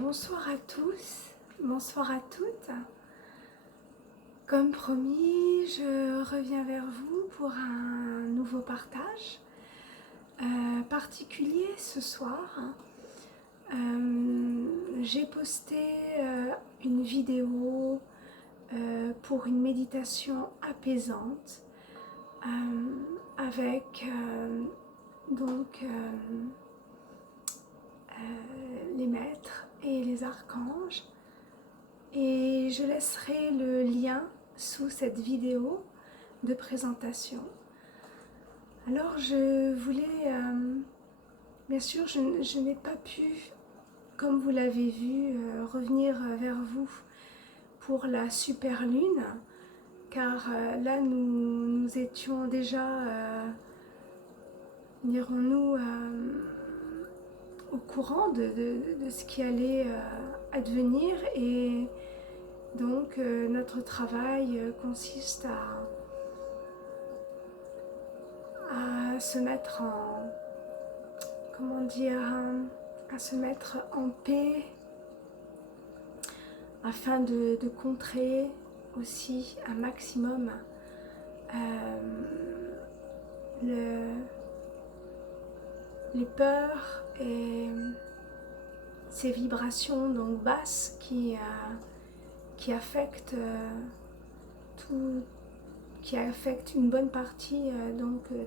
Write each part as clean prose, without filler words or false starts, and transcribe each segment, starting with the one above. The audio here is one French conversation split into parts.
Bonsoir à tous, bonsoir à toutes. Comme promis, je reviens vers vous pour un nouveau partage particulier ce soir. J'ai posté une vidéo pour une méditation apaisante avec les maîtres et les archanges, et je laisserai le lien sous cette vidéo de présentation. Alors je voulais, bien sûr je n'ai pas pu, comme vous l'avez vu, revenir vers vous pour la super lune, car là nous étions déjà, dirons-nous, au courant de ce qui allait advenir, et donc notre travail consiste à se mettre en, comment dire, à se mettre en paix afin de contrer aussi un maximum les peurs et ces vibrations donc basses qui affectent tout, qui affectent une bonne partie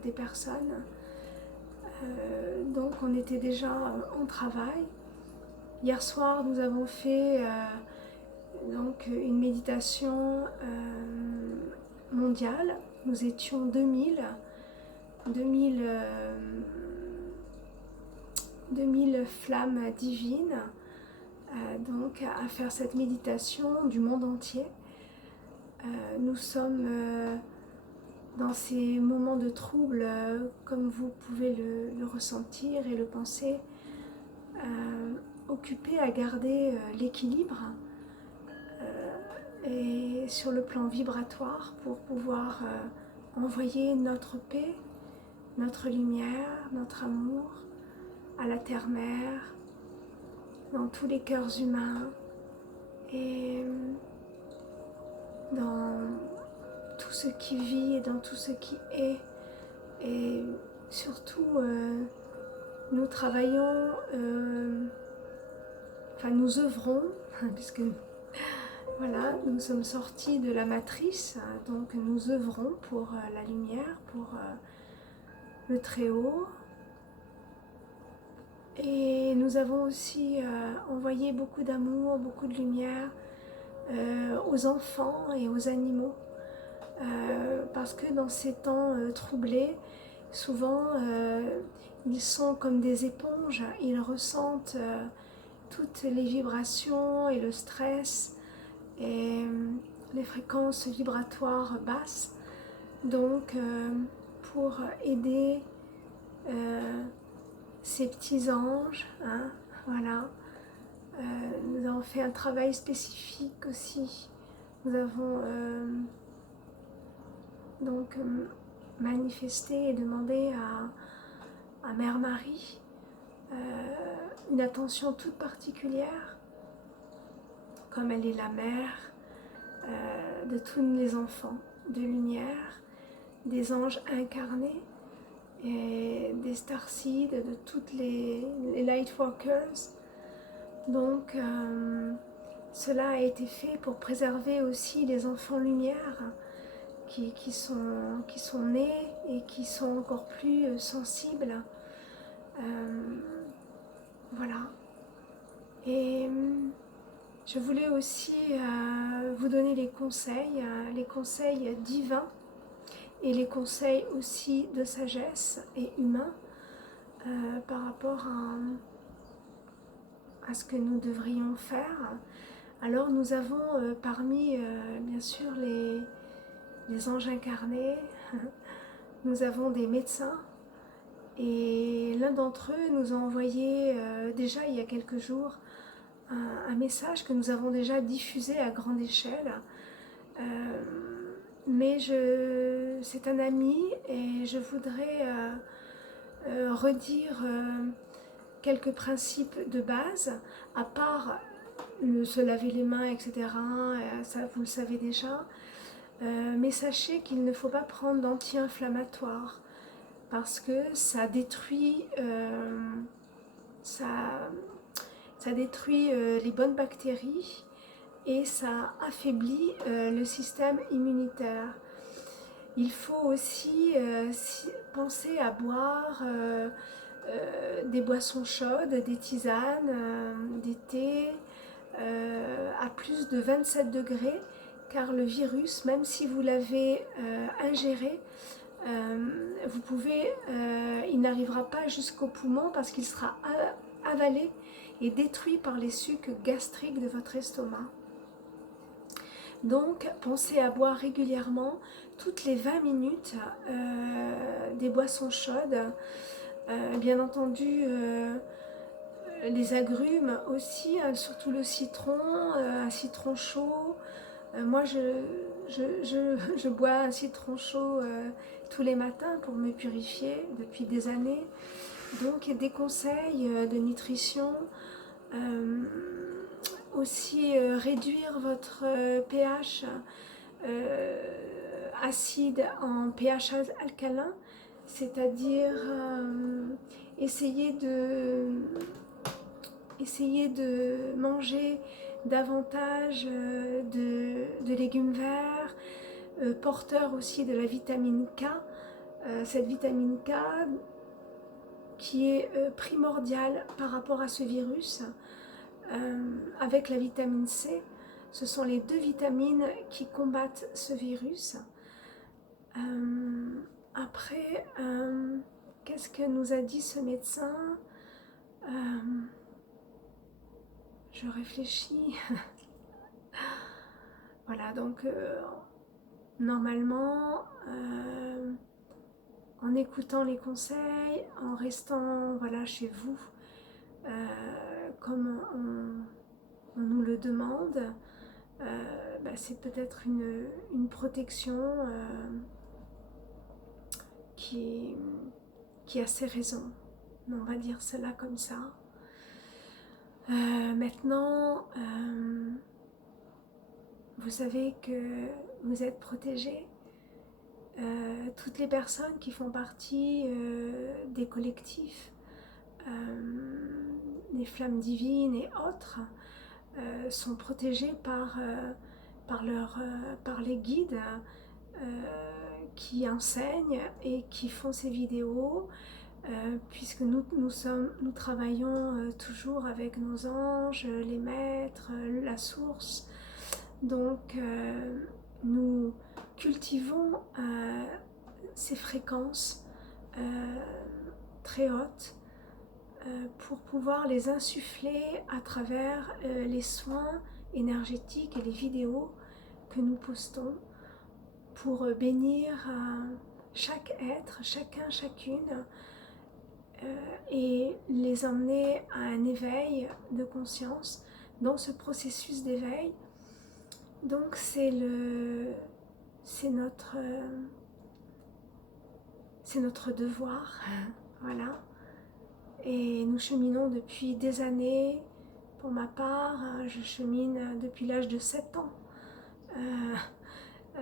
des personnes. Donc on était déjà en travail. Hier soir nous avons fait donc une méditation mondiale. Nous étions 2000 flammes divines donc à faire cette méditation du monde entier. Nous sommes dans ces moments de trouble, comme vous pouvez le ressentir et le penser, occupés à garder l'équilibre et sur le plan vibratoire pour pouvoir envoyer notre paix, notre lumière, notre amour à la terre-mère, dans tous les cœurs humains et dans tout ce qui vit et dans tout ce qui est. Et surtout, nous travaillons, nous œuvrons, puisque voilà, nous sommes sortis de la matrice, donc nous œuvrons pour la lumière, pour le Très-Haut. Et nous avons aussi envoyé beaucoup d'amour, beaucoup de lumière aux enfants et aux animaux, parce que dans ces temps troublés, souvent ils sont comme des éponges, ils ressentent toutes les vibrations et le stress et les fréquences vibratoires basses. Donc pour aider ces petits anges, voilà, nous avons fait un travail spécifique aussi. Nous avons donc manifesté et demandé à Mère Marie une attention toute particulière, comme elle est la mère de tous les enfants de lumière, des anges incarnés et des starseeds, de toutes les lightworkers. Donc cela a été fait pour préserver aussi les enfants lumière qui sont nés et qui sont encore plus sensibles. Voilà. Et je voulais aussi vous donner les conseils divins et les conseils aussi de sagesse et humains par rapport à ce que nous devrions faire. Alors nous avons parmi bien sûr les anges incarnés, nous avons des médecins, et l'un d'entre eux nous a envoyé déjà il y a quelques jours un message que nous avons déjà diffusé à grande échelle. Mais c'est un ami et je voudrais redire quelques principes de base, à part se laver les mains, etc. Ça, vous le savez déjà. Mais sachez qu'il ne faut pas prendre d'anti-inflammatoires parce que ça détruit, ça détruit les bonnes bactéries et ça affaiblit le système immunitaire. Il faut aussi penser à boire des boissons chaudes, des tisanes, des thés à plus de 27 degrés, car le virus, même si vous l'avez ingéré, il n'arrivera pas jusqu'au poumon parce qu'il sera avalé et détruit par les sucs gastriques de votre estomac. Donc, pensez à boire régulièrement, toutes les 20 minutes, des boissons chaudes. Bien entendu, les agrumes aussi, surtout le citron, un citron chaud. Moi, je bois un citron chaud tous les matins pour me purifier depuis des années. Donc, des conseils de nutrition. Aussi réduire votre pH acide en pH alcalin, c'est-à-dire essayer de manger davantage de légumes verts, porteurs aussi de la vitamine K, cette vitamine K qui est primordiale par rapport à ce virus. Avec la vitamine C, ce sont les deux vitamines qui combattent ce virus. Après, qu'est-ce que nous a dit ce médecin? Je réfléchis. Voilà, donc normalement, en écoutant les conseils, en restant voilà, chez vous, comme on nous le demande, c'est peut-être une protection qui a ses raisons. On va dire cela comme ça. Maintenant, vous savez que vous êtes protégés. Toutes les personnes qui font partie des collectifs, des flammes divines et autres, sont protégées par les guides qui enseignent et qui font ces vidéos, puisque nous travaillons toujours avec nos anges, les maîtres, la source. Donc nous cultivons ces fréquences très hautes pour pouvoir les insuffler à travers les soins énergétiques et les vidéos que nous postons pour bénir chaque être, chacun, chacune, et les emmener à un éveil de conscience dans ce processus d'éveil. Donc c'est notre devoir, voilà. Et nous cheminons depuis des années. Pour ma part, je chemine depuis l'âge de 7 ans.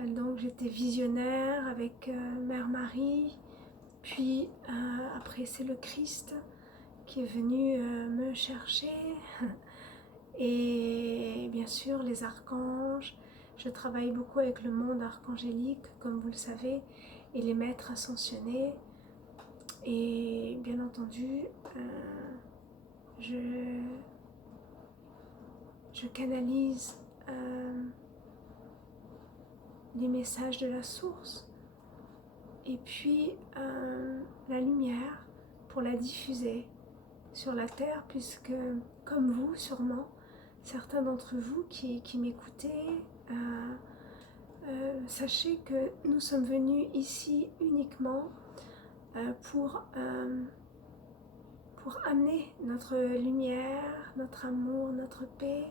Donc j'étais visionnaire avec Mère Marie. Puis après c'est le Christ qui est venu me chercher. Et bien sûr les archanges. Je travaille beaucoup avec le monde archangélique, comme vous le savez, et les maîtres ascensionnés. Et bien entendu, je canalise les messages de la source et puis la lumière pour la diffuser sur la terre, puisque comme vous sûrement, certains d'entre vous qui m'écoutez, sachez que nous sommes venus ici uniquement pour amener notre lumière, notre amour, notre paix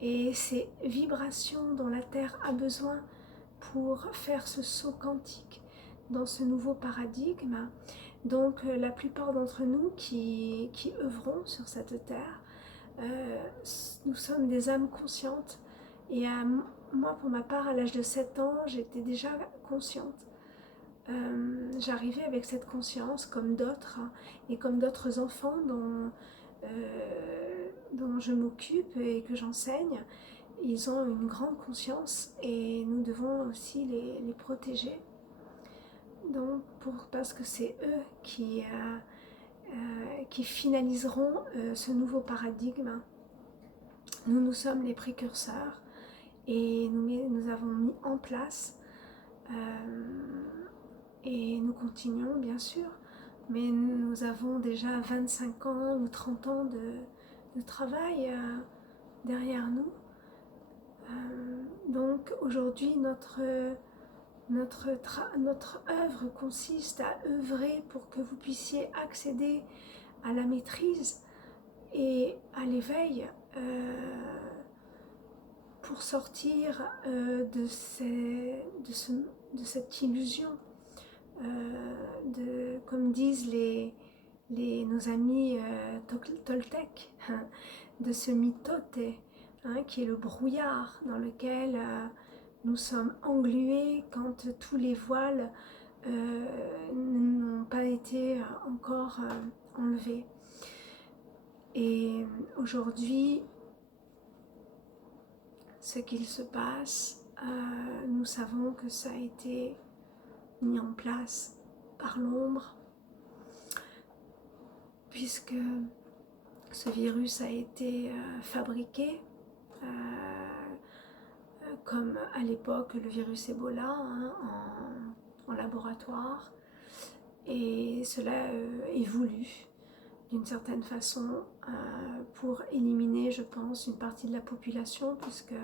et ces vibrations dont la Terre a besoin pour faire ce saut quantique dans ce nouveau paradigme. Donc la plupart d'entre nous qui œuvrons sur cette terre, nous sommes des âmes conscientes. Et moi, pour ma part, à l'âge de 7 ans, j'étais déjà consciente. J'arrivais avec cette conscience, comme d'autres, hein, et comme d'autres enfants dont je m'occupe et que j'enseigne. Ils ont une grande conscience et nous devons aussi les protéger. Donc, parce que c'est eux qui finaliseront ce nouveau paradigme. Nous sommes les précurseurs et nous avons mis en place et nous continuons bien sûr, mais nous avons déjà 25 ans ou 30 ans de travail derrière nous. Donc aujourd'hui notre œuvre consiste à œuvrer pour que vous puissiez accéder à la maîtrise et à l'éveil pour sortir de cette illusion, comme disent nos amis toltèques, de ce mitote, qui est le brouillard dans lequel nous sommes englués quand tous les voiles n'ont pas été encore enlevés. Et aujourd'hui, ce qu'il se passe, nous savons que ça a été mis en place par l'ombre, puisque ce virus a été fabriqué comme à l'époque le virus Ebola, en laboratoire, et cela est voulu d'une certaine façon pour éliminer, je pense, une partie de la population, puisque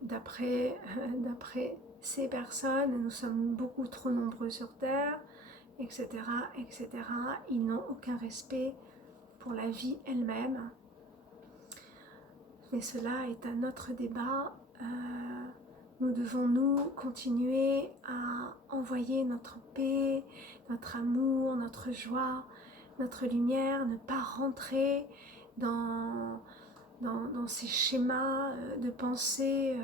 d'après ces personnes, nous sommes beaucoup trop nombreux sur Terre, etc., etc. Ils n'ont aucun respect pour la vie elle-même. Mais cela est un autre débat. Nous devons, nous, continuer à envoyer notre paix, notre amour, notre joie, notre lumière, ne pas rentrer dans ces schémas de pensée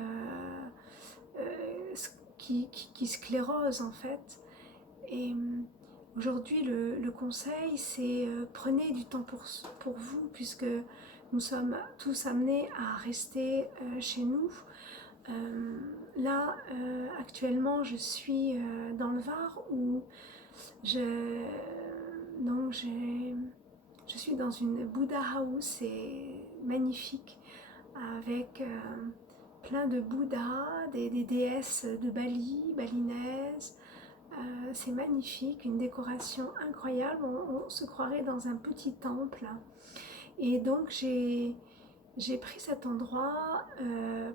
qui sclérosent en fait. Et aujourd'hui, le conseil, c'est prenez du temps pour vous, puisque nous sommes tous amenés à rester chez nous. Là, actuellement, je suis dans le Var où je suis dans une Buddha House, c'est magnifique, avec plein de Bouddhas, des déesses de Bali, balinaises. C'est magnifique, une décoration incroyable, on se croirait dans un petit temple. Et donc j'ai pris cet endroit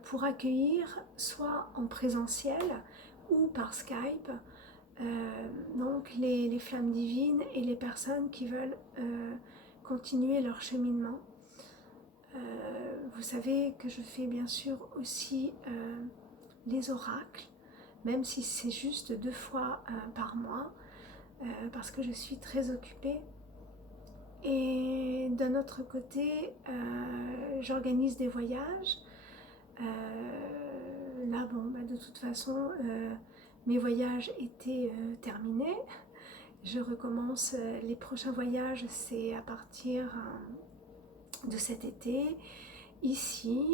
pour accueillir soit en présentiel ou par Skype donc les flammes divines et les personnes qui veulent continuer leur cheminement. Vous savez que je fais bien sûr aussi les oracles, même si c'est juste 2 fois par mois, parce que je suis très occupée. Et d'un autre côté, j'organise des voyages. Là, de toute façon, mes voyages étaient terminés. Je recommence les prochains voyages, c'est à partir de cet été, ici,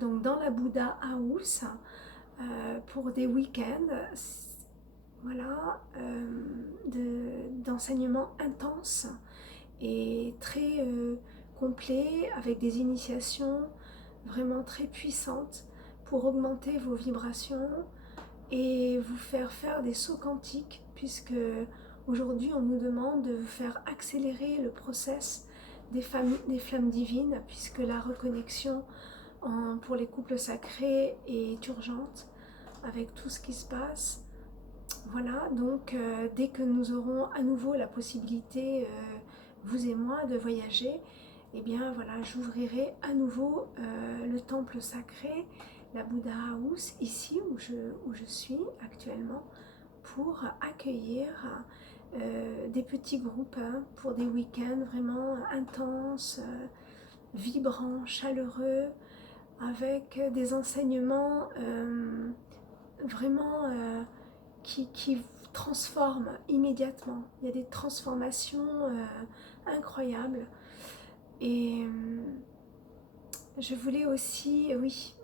donc dans la Buddha House, pour des week-ends, voilà, d'enseignement intense et très complet, avec des initiations vraiment très puissantes pour augmenter vos vibrations et vous faire des sauts quantiques, puisque aujourd'hui on nous demande de vous faire accélérer le process des flammes divines, puisque la reconnexion pour les couples sacrés est urgente avec tout ce qui se passe. Voilà, donc dès que nous aurons à nouveau la possibilité, vous et moi, de voyager, eh bien voilà, j'ouvrirai à nouveau le temple sacré, la Buddha House, ici où je suis actuellement, pour accueillir des petits groupes pour des week-ends vraiment intenses, vibrants, chaleureux, avec des enseignements vraiment qui transforment immédiatement. Il y a des transformations incroyables. Et je voulais aussi, oui,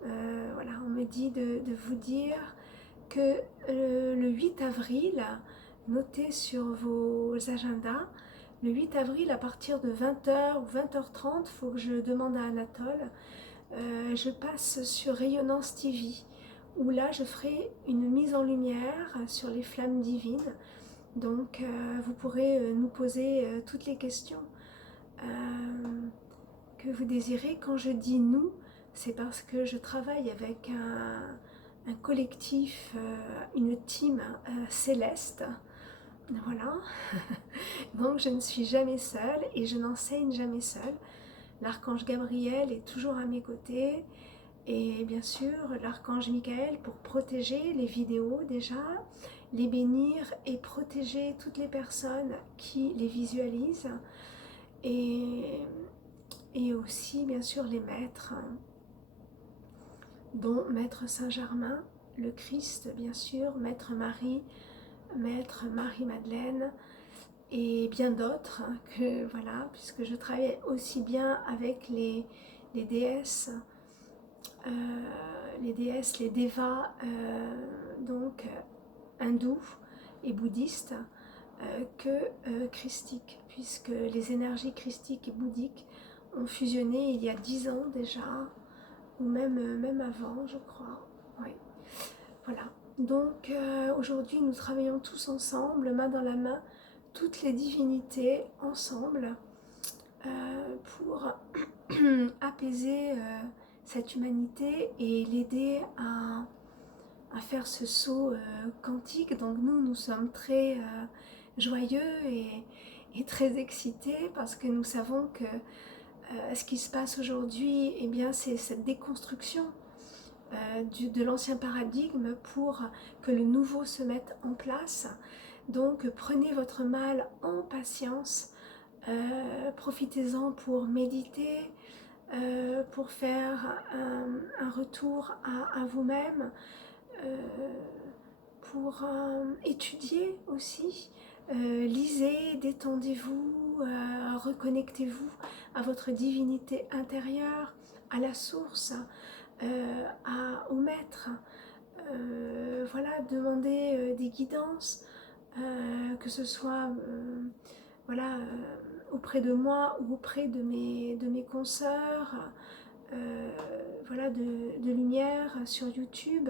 voilà, on me dit de vous dire que le 8 avril, notez sur vos agendas, le 8 avril à partir de 20h ou 20h30, il faut que je demande à Anatole, je passe sur Rayonnance TV, où là je ferai une mise en lumière sur les flammes divines. Donc vous pourrez nous poser toutes les questions que vous désirez. Quand je dis nous, c'est parce que je travaille avec un collectif, une team céleste. Voilà. Donc je ne suis jamais seule et je n'enseigne jamais seule. L'archange Gabriel est toujours à mes côtés. Et bien sûr, l'archange Michael pour protéger les vidéos déjà, les bénir et protéger toutes les personnes qui les visualisent. Et aussi, bien sûr, les maîtres, dont Maître Saint-Germain, le Christ, bien sûr, Maître Marie, Maître Marie-Madeleine, et bien d'autres, que voilà, puisque je travaille aussi bien avec les déesses, les dévas, donc hindous et bouddhistes, que christiques, puisque les énergies christiques et bouddhiques ont fusionné il y a 10 ans déjà, ou même avant, je crois. Oui. Voilà. Donc aujourd'hui, nous travaillons tous ensemble, main dans la main, toutes les divinités ensemble, pour apaiser cette humanité et l'aider à faire ce saut quantique. Donc nous sommes très joyeux et très excités parce que nous savons que ce qui se passe aujourd'hui, eh bien, c'est cette déconstruction de l'ancien paradigme pour que le nouveau se mette en place. Donc prenez votre mal en patience, profitez-en pour méditer, pour faire un retour à vous-même, pour étudier aussi. Lisez, détendez-vous, reconnectez-vous à votre divinité intérieure, à la source, au maître. Voilà, demandez des guidances, que ce soit voilà, auprès de moi ou auprès de mes consoeurs, voilà, de lumière sur YouTube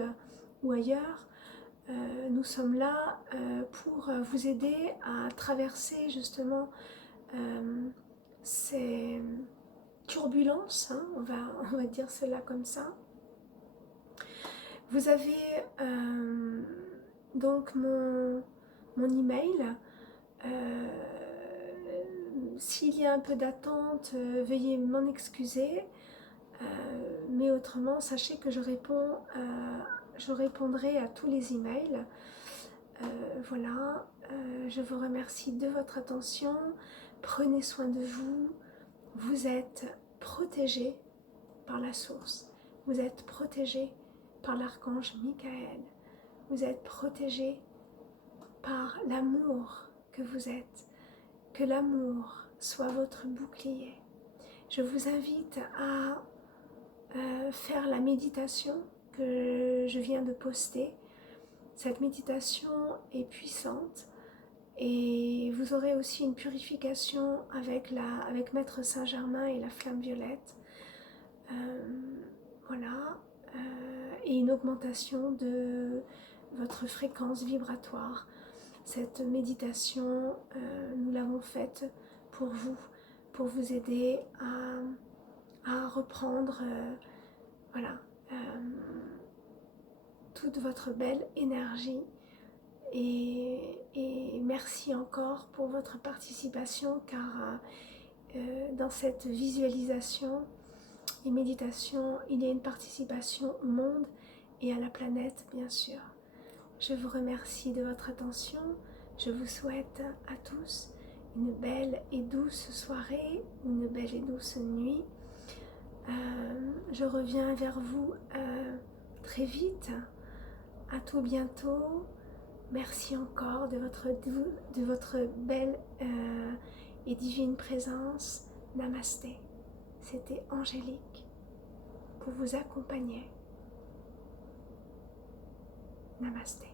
ou ailleurs. Nous sommes là pour vous aider à traverser justement ces turbulences, hein, on va dire cela comme ça. Vous avez donc mon email. S'il y a un peu d'attente, veuillez m'en excuser. Mais autrement, sachez que je répondrai à tous les emails. Voilà, je vous remercie de votre attention. Prenez soin de vous. Vous êtes protégés par la source. Vous êtes protégés par l'archange Michael. Vous êtes protégés par l'amour que vous êtes. Que l'amour soit votre bouclier. Je vous invite à faire la méditation que je viens de poster. Cette méditation est puissante et vous aurez aussi une purification avec Maître Saint-Germain et la flamme violette. Voilà. Et une augmentation de votre fréquence vibratoire. Cette méditation, nous l'avons faite pour vous aider à reprendre voilà, toute votre belle énergie. Et merci encore pour votre participation, car dans cette visualisation et méditation, il y a une participation au monde et à la planète, bien sûr. Je vous remercie de votre attention. Je vous souhaite à tous une belle et douce soirée, une belle et douce nuit. Je reviens vers vous très vite. À tout bientôt. Merci encore de votre belle et divine présence. Namasté. C'était Angélique pour vous accompagner. Namasté.